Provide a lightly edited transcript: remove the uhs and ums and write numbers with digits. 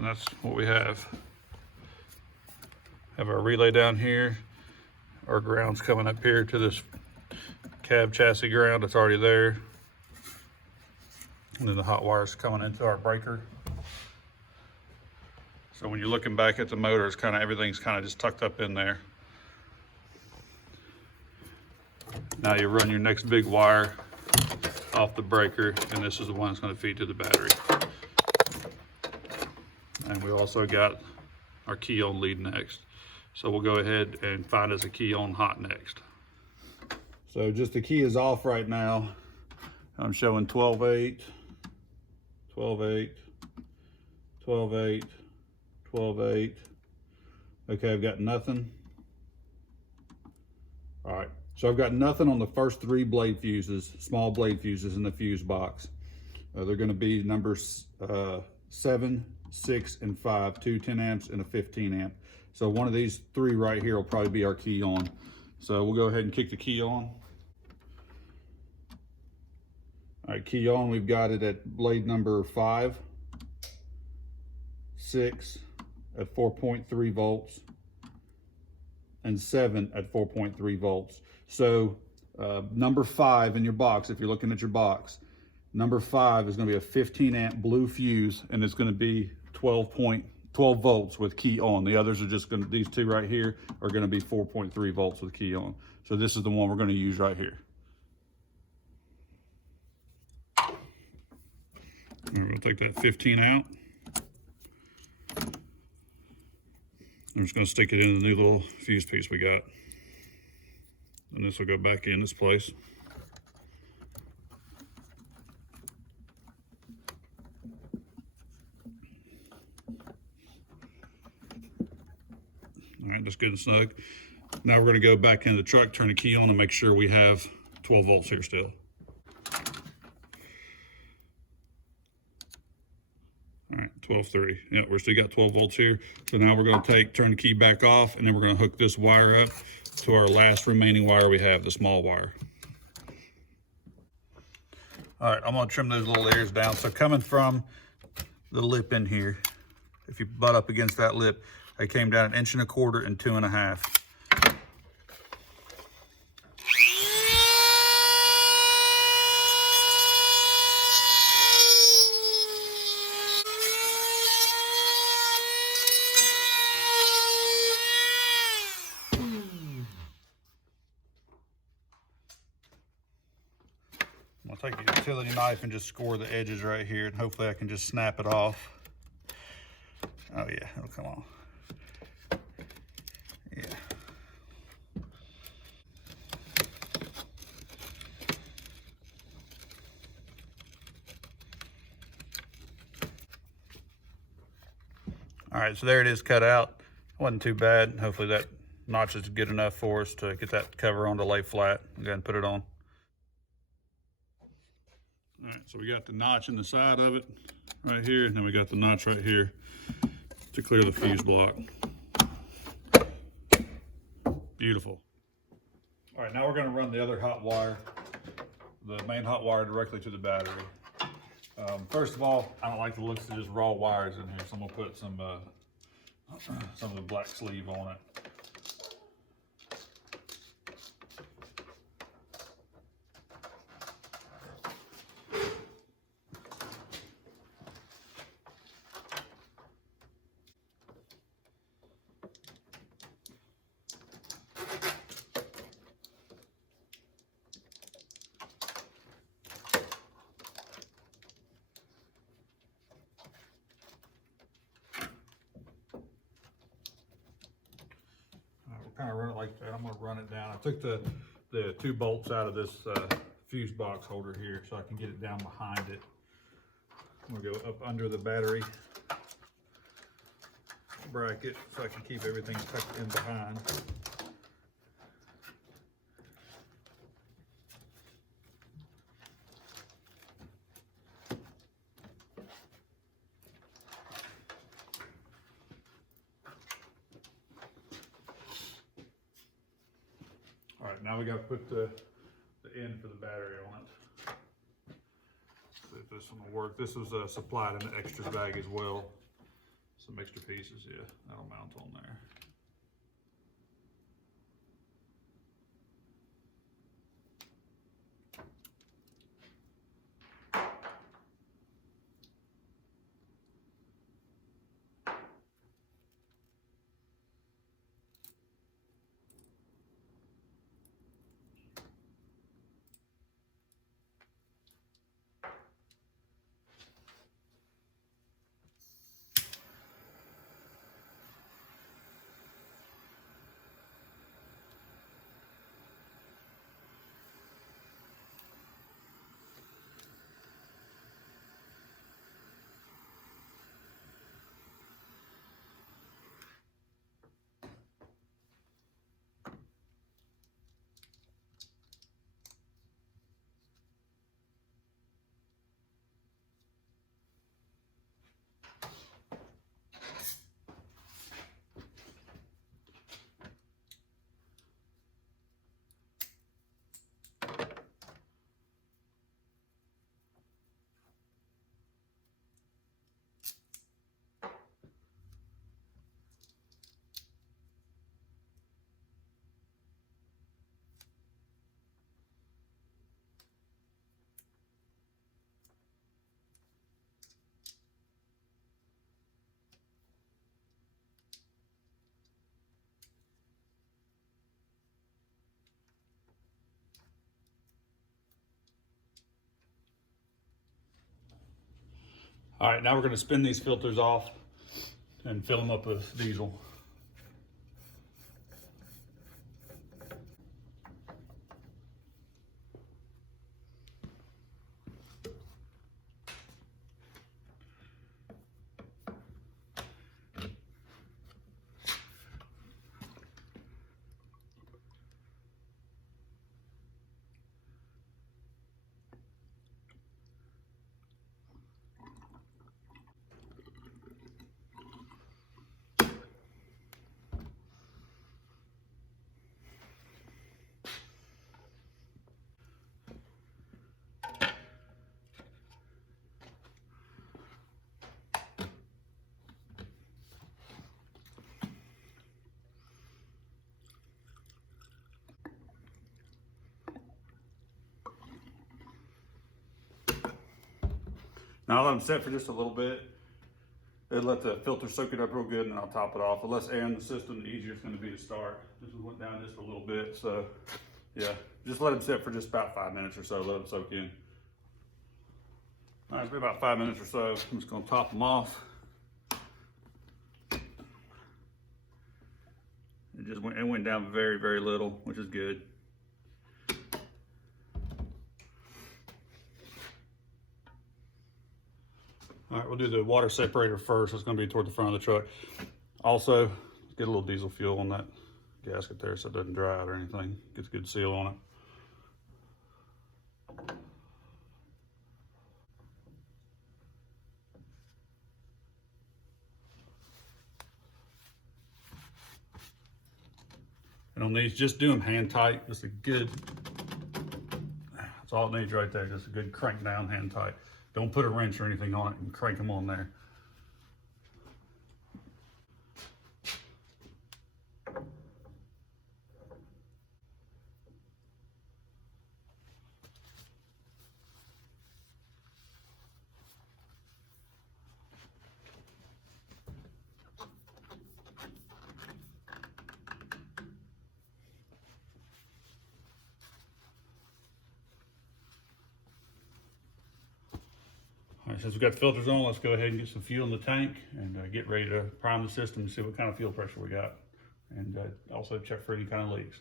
And that's what we have. Have our relay down here. Our ground's coming up here to this cab chassis ground that's already there. And then the hot wire's coming into our breaker. So when you're looking back at the motor, it's everything's kind of just tucked up in there. Now you run your next big wire off the breaker, and this is the one that's going to feed to the battery. And we also got our key on lead next. So we'll go ahead and find us a key on hot next. So just the key is off right now. I'm showing 12/8, 12/8, 12/8, 12/8. Okay, I've got nothing. All right, so I've got nothing on the first 3 blade fuses, small blade fuses in the fuse box. They're gonna be numbers 7, 6, and 5, 2 10 amps and a 15 amp. So one of these 3 right here will probably be our key on. So we'll go ahead and kick the key on. All right, key on, we've got it at blade number 5, 6 at 4.3 volts, and 7 at 4.3 volts. So number 5 in your box, if you're looking at your box, number 5 is gonna be a 15 amp blue fuse, and it's gonna be 12 volts with key on. The others are just gonna, these 2 right here are gonna be 4.3 volts with key on. So this is the one we're gonna use right here. We're gonna take that 15 out. I'm just gonna stick it in the new little fuse piece we got. And this will go back in this place. All right, that's good and snug. Now we're gonna go back into the truck, turn the key on, and make sure we have 12 volts here still. All right, 12.3. Yeah, we're still got 12 volts here. So now we're gonna turn the key back off, and then we're gonna hook this wire up to our last remaining wire we have, the small wire. All right, I'm gonna trim those little ears down. So coming from the lip in here, if you butt up against that lip, they came down 1.25 and 2.5 inches. I'm gonna take a utility knife and just score the edges right here, and hopefully I can just snap it off. Oh yeah, it'll come off. Yeah. All right, so there it is cut out. Wasn't too bad. Hopefully that notch is good enough for us to get that cover on to lay flat. Go ahead and put it on. All right, so we got the notch in the side of it right here, and then we got the notch right here to clear the fuse block. Beautiful. All right, now we're gonna run the other hot wire, the main hot wire, directly to the battery. First of all, I don't like the looks of just raw wires in here, so I'm gonna put some of the black sleeve on it. Kind of run it like that. I'm going to run it down. I took the 2 bolts out of this fuse box holder here so I can get it down behind it. I'm going to go up under the battery bracket so I can keep everything tucked in behind. All right, now we got to put the end for the battery on it. See if this one will work. This was supplied in the extras bag as well. some extra pieces, yeah, that'll mount on there. All right, now we're going to spin these filters off and fill them up with diesel. Now I'll let them set for just a little bit. It'll let the filter soak it up real good, and then I'll top it off. The less air in the system, the easier it's going to be to start. This one went down just a little bit, so yeah. Just let them sit for just about 5 minutes or so, let them soak in. All right, it's been about 5 minutes or so. I'm just going to top them off. It went down very, very little, which is good. All right, we'll do the water separator first. It's going to be toward the front of the truck. Also, let's get a little diesel fuel on that gasket there so it doesn't dry out or anything. Gets a good seal on it. And on these, just do them hand tight. Just a good, that's all it needs right there. Just a good crank down, hand tight. Don't put a wrench or anything on it and crank them on there. All right, since we've got the filters on, let's go ahead and get some fuel in the tank and get ready to prime the system and see what kind of fuel pressure we got. And also check for any kind of leaks.